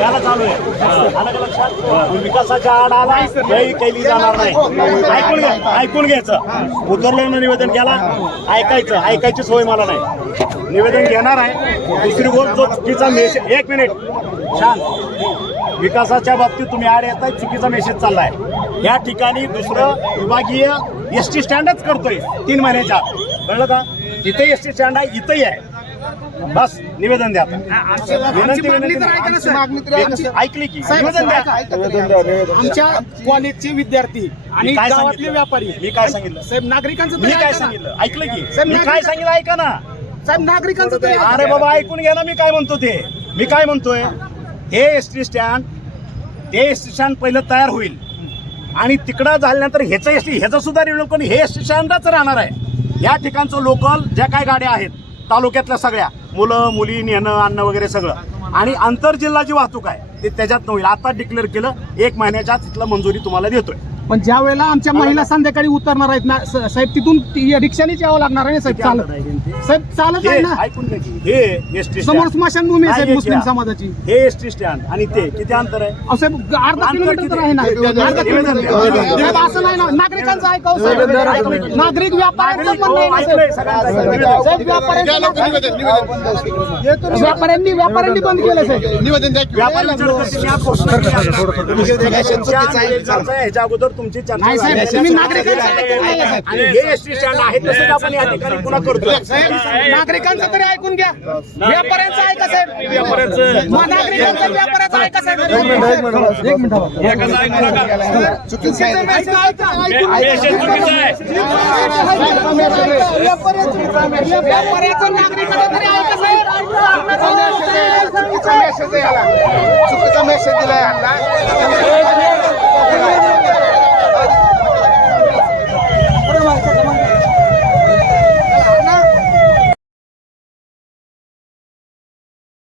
याला चालू आहे. आलं का लक्षात? विकासाच्या आडाला काही केली जाणार नाही. ऐकून घ्या ऐकून घ्यायचं. उतरलं निवेदन केला ऐकायचं. ऐकायची सोय मला नाही. निवेदन घेणार आहे. दुसरी गोष्ट जो चुकीचा मेसेज एक मिनिट छान विकासाच्या बाबतीत तुम्ही आड येताय चुकीचा मेसेज चाललाय. या ठिकाणी दुसरं विभागीय एस टी स्टँडच करतोय तीन महिन्याच्या. कळलं का? तिथे एस टी स्टँड आहे इथंही आहे. बस निवेदन द्या आता. विनंती विनंती ऐकली की. निवेदन द्या. आमच्या कॉलेजचे विद्यार्थी आणि गावातले सांगितलं? व्यापारी. मी काय सांगितलं? साहेब नागरिकांचं मी काय. सांगितलं? ऐकलं की. साहेब, मी काय सांगितलं? ऐका ना. साहेब नागरिकांचं. अरे बाबा ऐकून घ्या ना मी काय म्हणतो ते. मी काय म्हणतोय? हे एस टी स्टँड हे एस टी स्टँड पहिलं तयार होईल. आणि तिकडं झाल्यानंतर ह्याचं एस टी ह्याचं सुद्धा रिव्हल्यूशन हे एस टी स्टँडच राहणार आहे. या ठिकाणचं लोकल ज्या काय गाड्या आहेत तालुक्यातल्या सगळ्या मुलं मुली नेणं अन्न वगैरे सगळं. आणि आंतरजिल्हा जी वाहतूक आहे ते त्याच्यात होईल आता डिक्लेअर केलं एक महिन्याच्या तिथलं मंजुरी तुम्हाला देतोय. पण ज्या वेळेला आमच्या महिला संध्याकाळी उतरणार आहेत ना स- साहेब तिथून ती- रिक्षानेच यावं लागणार आहे ना साहेब? चालत साहेब चालत आहे हे ना. ऐकून घ्या की. हे एस टी समोर स्मशानभूमी आहे साहेब मुस्लिम. समाजाची. हे एस टी स्टँड. आणि ते किती अंतर आहे? अहो साहेब अर्धा अंतर किलोमीटर तर? आहे ना. निवेदन अर्धा द्या. किलोमीटर. निवेदन द्या. साहेब, असं नाही ना. नागरिकांचं ऐकावं साहेब. नागरिक व्यापाऱ्यांचं नागरिक पण नाही हो, ना ऐकलंय साहेब. सगळ्यांचं ऐकलंय. निवेदन. साहेब व्यापाऱ्यांचं व्यापाऱ्यांनी व्यापाऱ्यांनी बंद केलं साहेब. व्यापारी विचार करतील, मी आज घोषणा केली आहे. तुमच्या निवेदनाचा ह्याच्या अगोदर तुमची चर्चा नाही साहेब, झाली. तुम्ही नागरिकांचं साहेब. आणि हे एस टी स्टँड आहे तसंच आपण या ठिकाणी पुन्हा करतोय साहेब नागरिकांचं तरी ऐकून घ्या. व्यापाऱ्यांचं ऐका साहेब. व्यापाऱ्याचं मग नागरिकांचं व्यापाऱ्याचं ऐका साहेब. चुकीचं message ऐका. मेसेज चुकीचा आहे. व्यापाऱ्याचं व्यापाऱ्याचं नागरिकांचं तरी ऐका साहेब. चुकीचा मेसेज दिलाय. यांना.